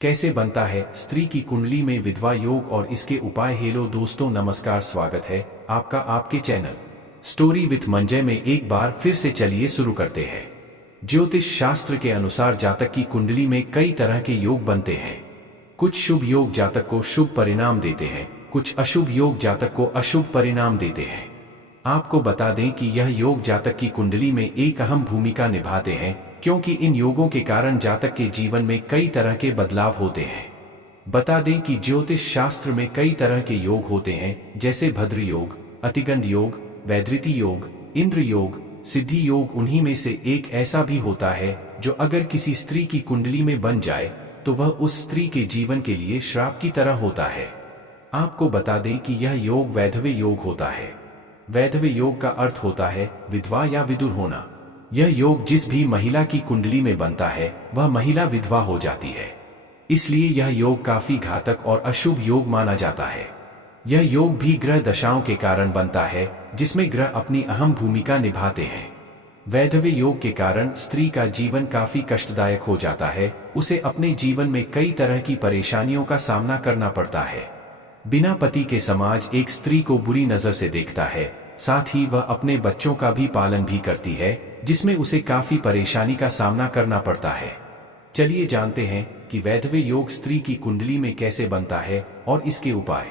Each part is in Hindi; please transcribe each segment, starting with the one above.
कैसे बनता है स्त्री की कुंडली में विधवा योग और इसके उपाय। हेलो दोस्तों, नमस्कार, स्वागत है आपका आपके चैनल स्टोरी विथ मंजय में। एक बार फिर से चलिए शुरू करते हैं। ज्योतिष शास्त्र के अनुसार जातक की कुंडली में कई तरह के योग बनते हैं। कुछ शुभ योग जातक को शुभ परिणाम देते हैं, कुछ अशुभ योग जातक को अशुभ परिणाम देते हैं। आपको बता दें कि यह योग जातक की कुंडली में एक अहम भूमिका निभाते हैं, क्योंकि इन योगों के कारण जातक के जीवन में कई तरह के बदलाव होते हैं। बता दें कि ज्योतिष शास्त्र में कई तरह के योग होते हैं, जैसे भद्र योग, अतिगंड योग, वैधृति योग, इंद्र योग, सिद्धि योग। उन्हीं में से एक ऐसा भी होता है जो अगर किसी स्त्री की कुंडली में बन जाए तो वह उस स्त्री के जीवन के लिए श्राप की तरह होता है। आपको बता दें कि यह योग वैधव्य योग होता है। वैधव्य योग का अर्थ होता है विधवा या विदुर होना। यह योग जिस भी महिला की कुंडली में बनता है वह महिला विधवा हो जाती है, इसलिए यह योग काफी घातक और अशुभ योग माना जाता है। यह योग भी ग्रह दशाओं के कारण बनता है, जिसमें ग्रह अपनी अहम भूमिका निभाते हैं। वैधव्य योग के कारण स्त्री का जीवन काफी कष्टदायक हो जाता है। उसे अपने जीवन में कई तरह की परेशानियों का सामना करना पड़ता है। बिना पति के समाज एक स्त्री को बुरी नजर से देखता है, साथ ही वह अपने बच्चों का भी पालन भी करती है, जिसमें उसे काफी परेशानी का सामना करना पड़ता है। चलिए जानते हैं कि वैधव्य योग स्त्री की कुंडली में कैसे बनता है और इसके उपाय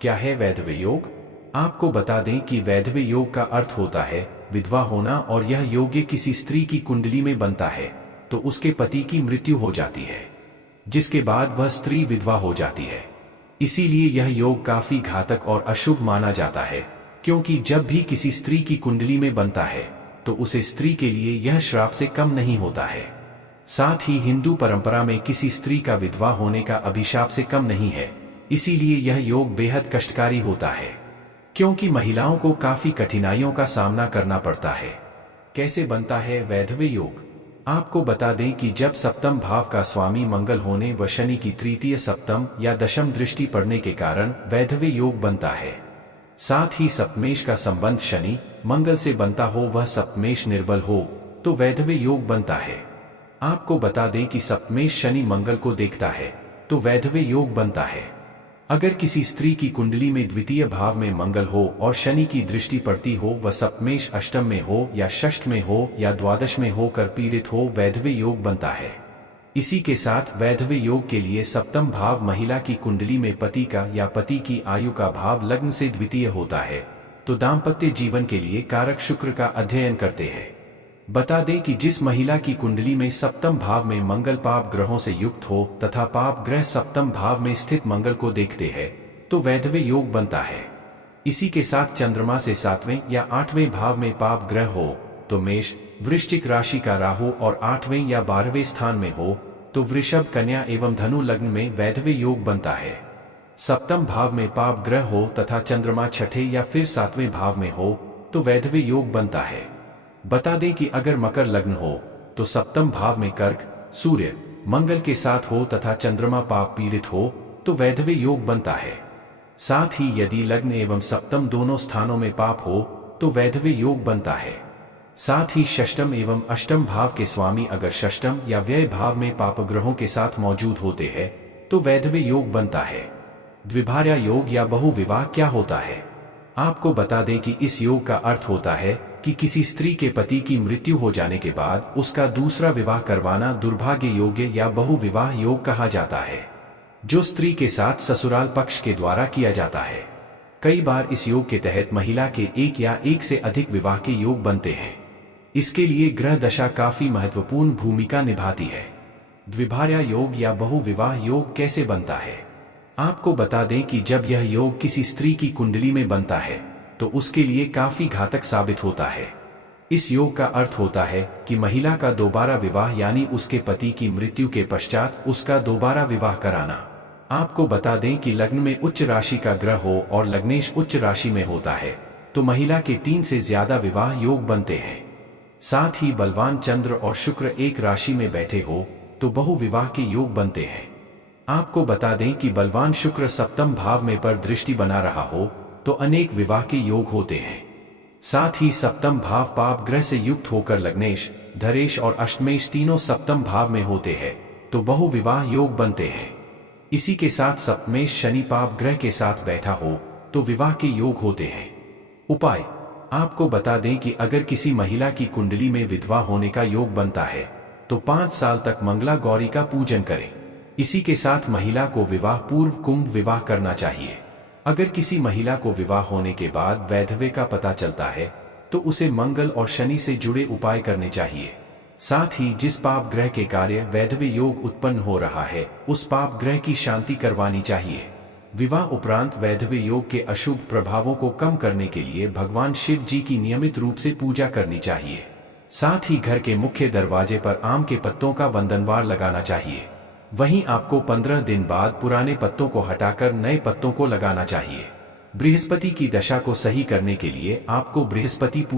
क्या है। वैधव्य योग, आपको बता दें कि वैधव्य योग का अर्थ होता है विधवा होना, और यह योग किसी स्त्री की कुंडली में बनता है तो उसके पति की मृत्यु हो जाती है, जिसके बाद वह स्त्री विधवा हो जाती है। इसीलिए यह योग काफी घातक और अशुभ माना जाता है, क्योंकि जब भी किसी स्त्री की कुंडली में बनता है तो उसे स्त्री के लिए यह श्राप से कम नहीं होता है। साथ ही हिंदू परंपरा में किसी स्त्री का विधवा होने का अभिशाप से कम नहीं है। इसीलिए यह योग बेहद कष्टकारी होता है, क्योंकि महिलाओं को काफी कठिनाइयों का सामना करना पड़ता है। कैसे बनता है वैधव्य योग, आपको बता दें कि जब सप्तम भाव का स्वामी मंगल होने व शनि की तृतीय, सप्तम या दशम दृष्टि पड़ने के कारण वैधव्य योग बनता है। साथ ही सप्तमेश का संबंध शनि मंगल से बनता हो, वह सप्तमेश निर्बल हो तो वैधव्य योग बनता है। आपको बता दें कि सप्तमेश शनि मंगल को देखता है तो वैधव्य योग बनता है। अगर किसी स्त्री की कुंडली में द्वितीय भाव में मंगल हो और शनि की दृष्टि पड़ती हो, वह सप्तमेश अष्टम में हो या षष्ठ में हो या द्वादश में होकर पीड़ित हो, वैधव्य योग बनता है। इसी के साथ वैधव्य योग के लिए सप्तम भाव महिला की कुंडली में पति का या पति की आयु का भाव लग्न से द्वितीय होता है, तो दाम्पत्य जीवन के लिए कारक शुक्र का अध्ययन करते हैं। बता दें कि जिस महिला की कुंडली में सप्तम भाव में मंगल पाप ग्रहों से युक्त हो तथा पाप ग्रह सप्तम भाव में स्थित मंगल को देखते हैं तो वैधव्य योग बनता है। इसी के साथ चंद्रमा से 7वें या 8वें भाव में पाप ग्रह हो तो मेष, वृश्चिक राशि का राहु और 8वें या 12वें स्थान में हो तो वृषभ, कन्या एवं धनु लग्न में वैधव्य योग बनता है। सप्तम भाव में पाप ग्रह हो तथा चंद्रमा छठे या फिर 7वें भाव में हो तो वैधव्य योग बनता है। बता दें कि अगर मकर लग्न हो तो सप्तम भाव में कर्क, सूर्य, मंगल के साथ हो तथा चंद्रमा पाप पीड़ित हो तो वैधव्य योग बनता है। साथ ही यदि लग्न एवं सप्तम दोनों स्थानों में पाप हो तो वैधव्य योग बनता है। साथ ही षष्टम एवं अष्टम भाव के स्वामी अगर षष्टम या व्यय भाव में पाप ग्रहों के साथ मौजूद होते हैं तो वैधव्य योग बनता है। द्विभार्या योग या बहु विवाह क्या होता है, आपको बता दें कि इस योग का अर्थ होता है कि किसी स्त्री के पति की मृत्यु हो जाने के बाद उसका दूसरा विवाह करवाना दुर्भाग्य योग्य या बहु विवाह योग कहा जाता है, जो स्त्री के साथ ससुराल पक्ष के द्वारा किया जाता है। कई बार इस योग के तहत महिला के एक या एक से अधिक विवाह के योग बनते हैं। इसके लिए ग्रह दशा काफी महत्वपूर्ण भूमिका निभाती है। द्विभार्या योग या बहु विवाह योग कैसे बनता है, आपको बता दें कि जब यह योग किसी स्त्री की कुंडली में बनता है तो उसके लिए काफी घातक साबित होता है। इस योग का अर्थ होता है कि महिला का दोबारा विवाह, यानी उसके पति की मृत्यु के पश्चात उसका दोबारा विवाह कराना। आपको बता दें कि लग्न में उच्च राशि का ग्रह हो और लग्नेश उच्च राशि में होता है तो महिला के 3 से ज्यादा विवाह योग बनते हैं। साथ ही बलवान चंद्र और शुक्र एक राशि में बैठे हो तो बहु विवाह के योग बनते हैं। आपको बता दें कि बलवान शुक्र सप्तम भाव में पर दृष्टि बना रहा हो तो अनेक विवाह के योग होते हैं। साथ ही सप्तम भाव पाप ग्रह से युक्त होकर लग्नेश, धरेश और अष्टमेश तीनों सप्तम भाव में होते हैं तो बहुविवाह योग बनते हैं। इसी के साथ सप्तमेश शनि पाप ग्रह के साथ बैठा हो तो विवाह के योग होते हैं। उपाय, आपको बता दें कि अगर किसी महिला की कुंडली में विधवा होने का योग बनता है तो 5 साल तक मंगला गौरी का पूजन करें। इसी के साथ महिला को विवाह पूर्व कुंभ विवाह करना चाहिए। अगर किसी महिला को विवाह होने के बाद वैधव्य का पता चलता है तो उसे मंगल और शनि से जुड़े उपाय करने चाहिए। साथ ही जिस पाप ग्रह के कार्य वैधव्य योग उत्पन्न हो रहा है उस पाप ग्रह की शांति करवानी चाहिए। विवाह उपरांत वैधव्य योग के अशुभ प्रभावों को कम करने के लिए भगवान शिव जी की नियमित रूप से पूजा करनी चाहिए। साथ ही घर के मुख्य दरवाजे पर आम के पत्तों का वंदनवार लगाना चाहिए। वहीं आपको 15 दिन बाद पुराने पत्तों को हटाकर नए पत्तों को लगाना चाहिए। बृहस्पति की दशा को सही करने के लिए आपको बृहस्पति